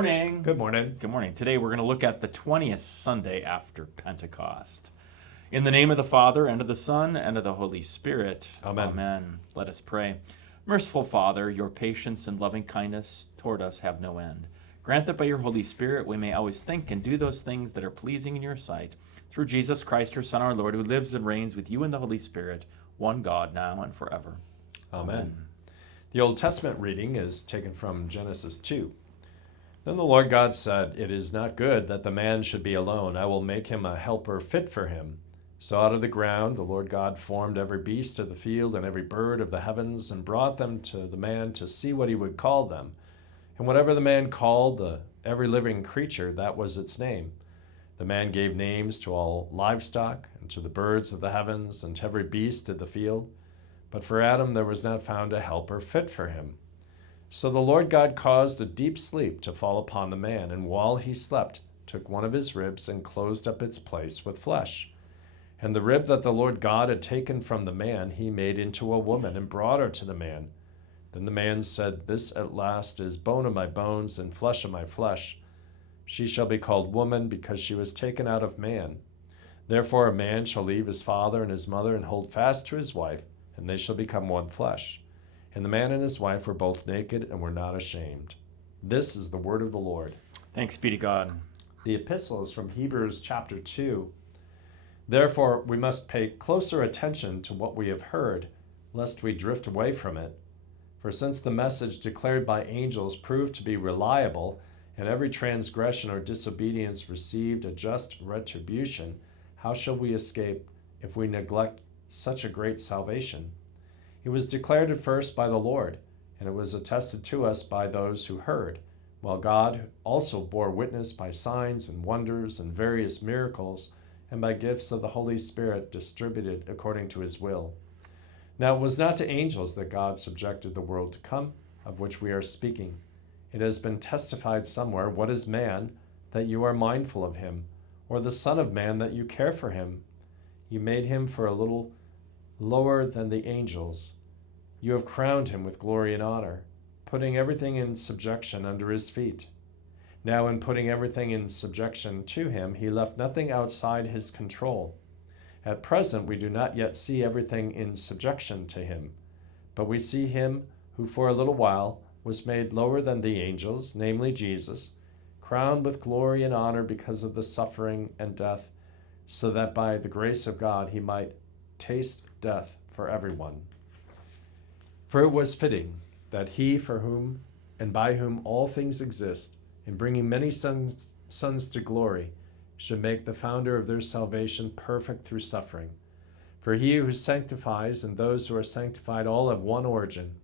morning. Good morning. Good morning. Today we're going to look at the 20th Sunday after Pentecost. In the name of the Father, and of the Son, and of the Holy Spirit. Amen. Amen. Let us pray. Merciful Father, your patience and loving kindness toward us have no end. Grant that by your Holy Spirit we may always think and do those things that are pleasing in your sight. Through Jesus Christ, your Son, our Lord, who lives and reigns with you in the Holy Spirit, one God, now and forever. Amen. The Old Testament reading is taken from Genesis 2. Then the Lord God said, "It is not good that the man should be alone. I will make him a helper fit for him." So out of the ground the Lord God formed every beast of the field and every bird of the heavens and brought them to the man to see what he would call them. And whatever the man called every living creature, that was its name. The man gave names to all livestock and to the birds of the heavens and to every beast of the field. But for Adam there was not found a helper fit for him. So the Lord God caused a deep sleep to fall upon the man, and while he slept, took one of his ribs and closed up its place with flesh. And the rib that the Lord God had taken from the man he made into a woman and brought her to the man. Then the man said, "This at last is bone of my bones and flesh of my flesh. She shall be called woman because she was taken out of man. Therefore a man shall leave his father and his mother and hold fast to his wife, and they shall become one flesh." And the man and his wife were both naked and were not ashamed. This is the word of the Lord. Thanks be to God. The epistle is from Hebrews chapter 2. Therefore, we must pay closer attention to what we have heard, lest we drift away from it. For since the message declared by angels proved to be reliable, and every transgression or disobedience received a just retribution, how shall we escape if we neglect such a great salvation? It was declared at first by the Lord, and it was attested to us by those who heard, while God also bore witness by signs and wonders and various miracles, and by gifts of the Holy Spirit distributed according to his will. Now it was not to angels that God subjected the world to come, of which we are speaking. It has been testified somewhere, "What is man, that you are mindful of him, or the Son of Man, that you care for him? You made him for a little lower than the angels. You have crowned him with glory and honor, putting everything in subjection under his feet." Now in putting everything in subjection to him, he left nothing outside his control. At present we do not yet see everything in subjection to him, but we see him who for a little while was made lower than the angels, namely Jesus, crowned with glory and honor because of the suffering and death, so that by the grace of God he might taste death for everyone. For it was fitting that he for whom and by whom all things exist, in bringing many sons to glory, should make the founder of their salvation perfect through suffering. For he who sanctifies and those who are sanctified all have one origin.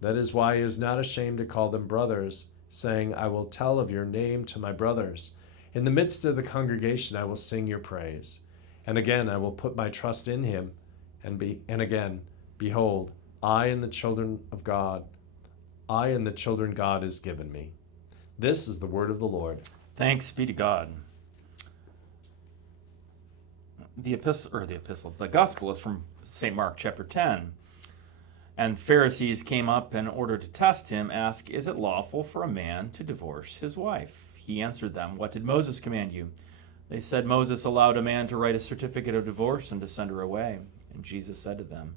That is why he is not ashamed to call them brothers, saying, "I will tell of your name to my brothers. In the midst of the congregation I will sing your praise." And again I will put my trust in him. And again, behold, I and the children God has given me. This is the word of the Lord. Thanks be to God. The gospel is from St. Mark chapter 10. And Pharisees came up in order to test him, ask, "Is it lawful for a man to divorce his wife?" He answered them, "What did Moses command you?" They said, "Moses allowed a man to write a certificate of divorce and to send her away." And Jesus said to them,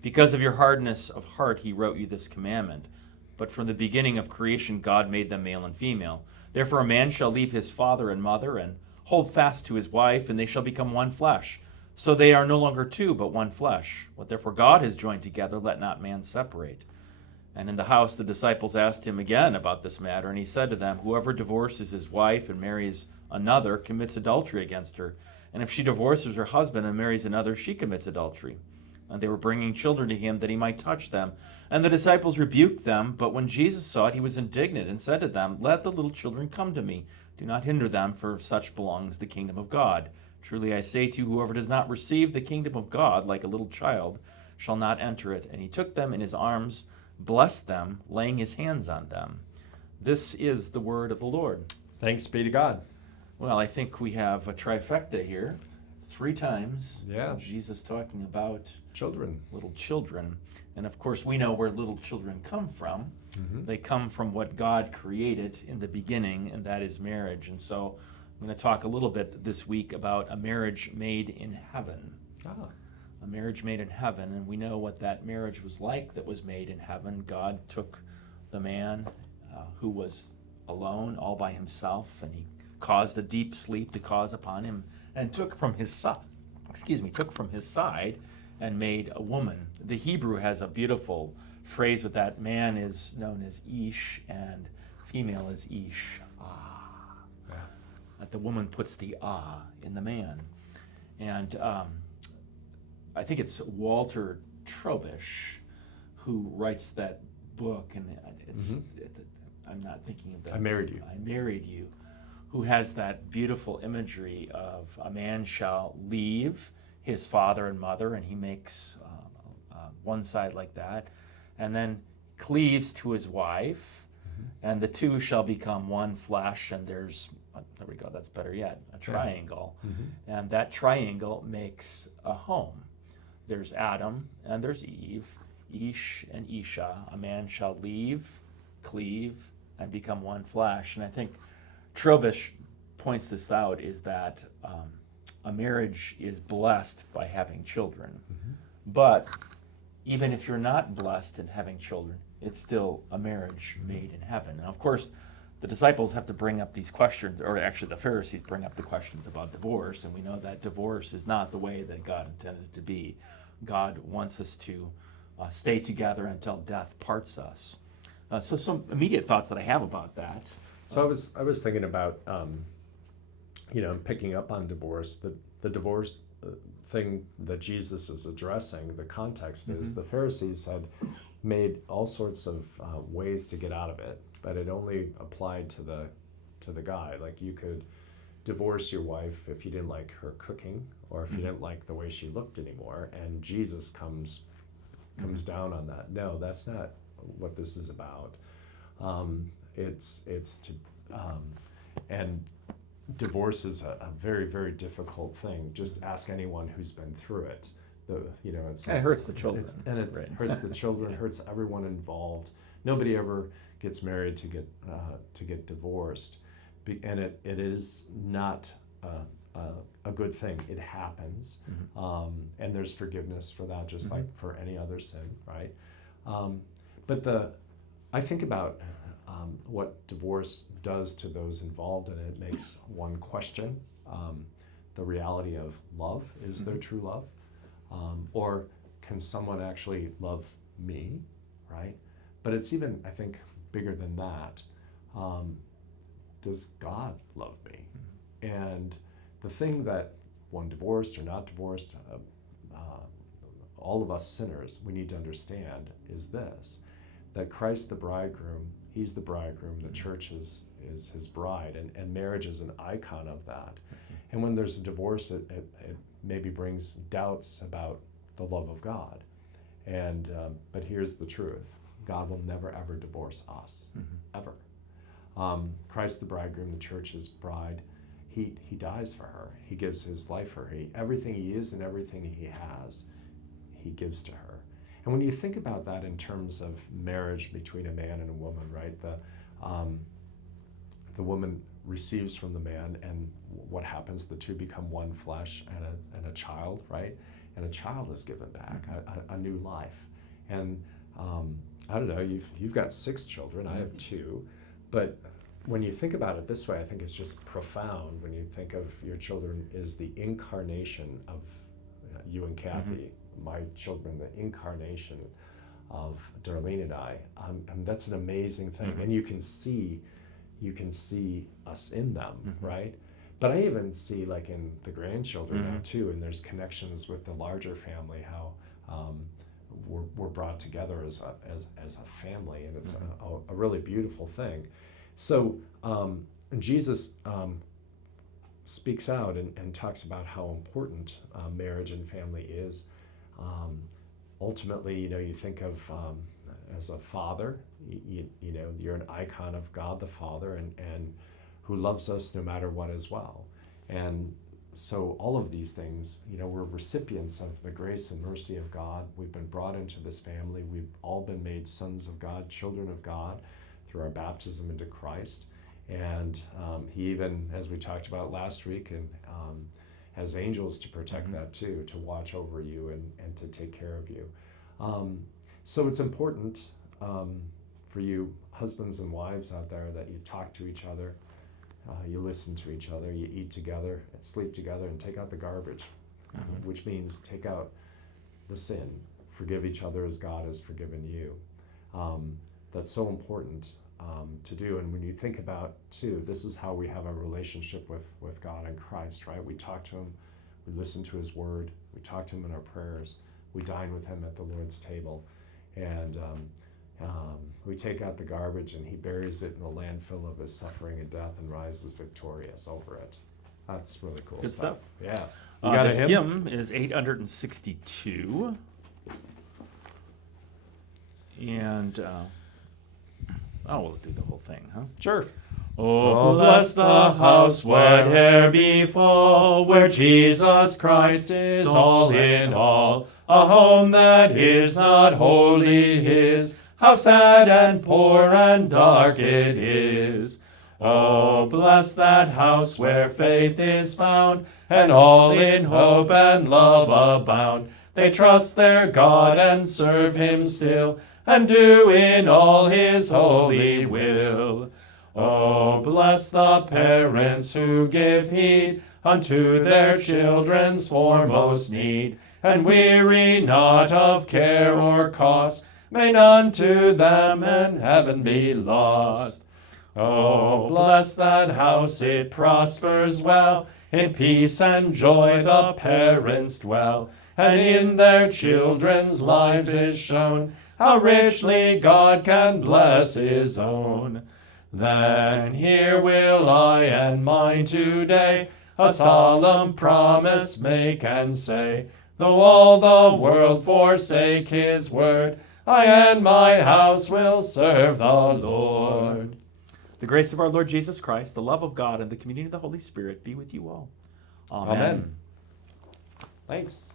"Because of your hardness of heart he wrote you this commandment. But from the beginning of creation God made them male and female. Therefore a man shall leave his father and mother and hold fast to his wife, and they shall become one flesh. So they are no longer two, but one flesh. What therefore God has joined together, let not man separate." And in the house the disciples asked him again about this matter, and he said to them, "Whoever divorces his wife and marries another commits adultery against her. And if she divorces her husband and marries another, she commits adultery." And they were bringing children to him that he might touch them. And the disciples rebuked them. But when Jesus saw it, he was indignant and said to them, "Let the little children come to me. Do not hinder them, for of such belongs the kingdom of God. Truly I say to you, whoever does not receive the kingdom of God like a little child shall not enter it." And he took them in his arms, blessed them, laying his hands on them. This is the word of the Lord. Thanks be to God. Well, I think we have a trifecta here. 3 times. Yeah. Jesus talking about Children. little children. And of course, we know where little children come from. Mm-hmm. They come from what God created in the beginning, and that is marriage. And so I'm going to talk a little bit this week about a marriage made in heaven. Ah. A marriage made in heaven, and we know what that marriage was like that was made in heaven. God took the man who was alone, all by himself, and he caused a deep sleep to cause upon him, and took from his side, and made a woman. The Hebrew has a beautiful phrase with that. Man is known as Ish, and female is Ish. Yeah. That the woman puts the in the man. And I think it's Walter Trobisch who writes that book, and I'm not thinking of that. I Married You. I Married You, who has that beautiful imagery of a man shall leave his father and mother, and he makes one side like that, and then cleaves to his wife, and the two shall become one flesh, and there's, there we go, that's better yet, a triangle. Mm-hmm. And that triangle makes a home. There's Adam and there's Eve, Ish and Isha. A man shall leave, cleave, and become one flesh. And I think Trobisch points this out, is that a marriage is blessed by having children. Mm-hmm. But even if you're not blessed in having children, it's still a marriage made in heaven. And of course, the disciples have to bring up these questions, or actually the Pharisees bring up the questions about divorce, and we know that divorce is not the way that God intended it to be. God wants us to stay together until death parts us. So some immediate thoughts that I have about that. So I was thinking about, picking up on divorce. The divorce thing that Jesus is addressing, the context is the Pharisees had made all sorts of ways to get out of it, but it only applied to the guy. Like, you could divorce your wife if you didn't like her cooking, or if you didn't like the way she looked anymore. And Jesus comes down on that. No, that's not what this is about. And divorce is a very, very difficult thing. Just ask anyone who's been through it. It hurts the children. It hurts the children, hurts everyone involved. Nobody ever gets married to get divorced, and it is not a good thing. It happens, and there's forgiveness for that, just like for any other sin, right? But I think about what divorce does to those involved, and it makes one question the reality of love. Is there true love? Or can someone actually love me, right? But it's even, I think, bigger than that. Does God love me? And the thing that one divorced or not divorced, all of us sinners, we need to understand is this, that Christ the bridegroom, he's the bridegroom, the church is his bride, and marriage is an icon of that. And when there's a divorce, it maybe brings doubts about the love of God. And but here's the truth: God will never ever divorce us, ever. Christ the bridegroom, the church is bride. He dies for her. He gives his life for her. Everything he is and everything he has, he gives to her. And when you think about that in terms of marriage between a man and a woman, right? The woman receives from the man, and what happens? The two become one flesh, and a child, right? And a child is given back, a new life. And I don't know, you've got 6 children, I have 2, but when you think about it this way, I think it's just profound when you think of your children as the incarnation of you and Kathy, my children, the incarnation of Darlene and I. That's an amazing thing, and you can see us in them, right? But I even see, like, in the grandchildren now too, and there's connections with the larger family, how we're brought together as a family, and it's a really beautiful thing. So Jesus speaks out and talks about how important marriage and family is. Ultimately, you think of as a father, you're an icon of God the Father, and who loves us no matter what as well. And so all of these things, we're recipients of the grace and mercy of God. We've been brought into this family. We've all been made sons of God, children of God, through our baptism into Christ. And he even, as we talked about last week, and has angels to protect that too, to watch over you and to take care of you. So it's important for you husbands and wives out there that you talk to each other, you listen to each other, you eat together, and sleep together, and take out the garbage, which means take out the sin. Forgive each other as God has forgiven you. That's so important to do. And when you think about, too, this is how we have a relationship with God and Christ, right? We talk to him, we listen to his word, we talk to him in our prayers, we dine with him at the Lord's table, and we take out the garbage, and he buries it in the landfill of his suffering and death and rises victorious over it. That's really cool Good stuff. Yeah. You got a the hymn? hymn is 862. And, we'll do the whole thing, huh? Sure. Oh, bless the house, whate'er befall, where Jesus Christ is all in all. A home that is not wholly his, how sad and poor and dark it is. Oh, bless that house where faith is found, and all in hope and love abound. They trust their God and serve him still, and do in all his holy will. Oh, bless the parents who give heed unto their children's foremost need, and weary not of care or cost. May none to them in heaven be lost. Oh, bless that house, it prospers well, in peace and joy the parents dwell, and in their children's lives is shown how richly God can bless his own. Then here will I and mine today a solemn promise make and say, though all the world forsake his word, I and my house will serve the Lord. The grace of our Lord Jesus Christ, the love of God, and the communion of the Holy Spirit be with you all. Amen. Thanks.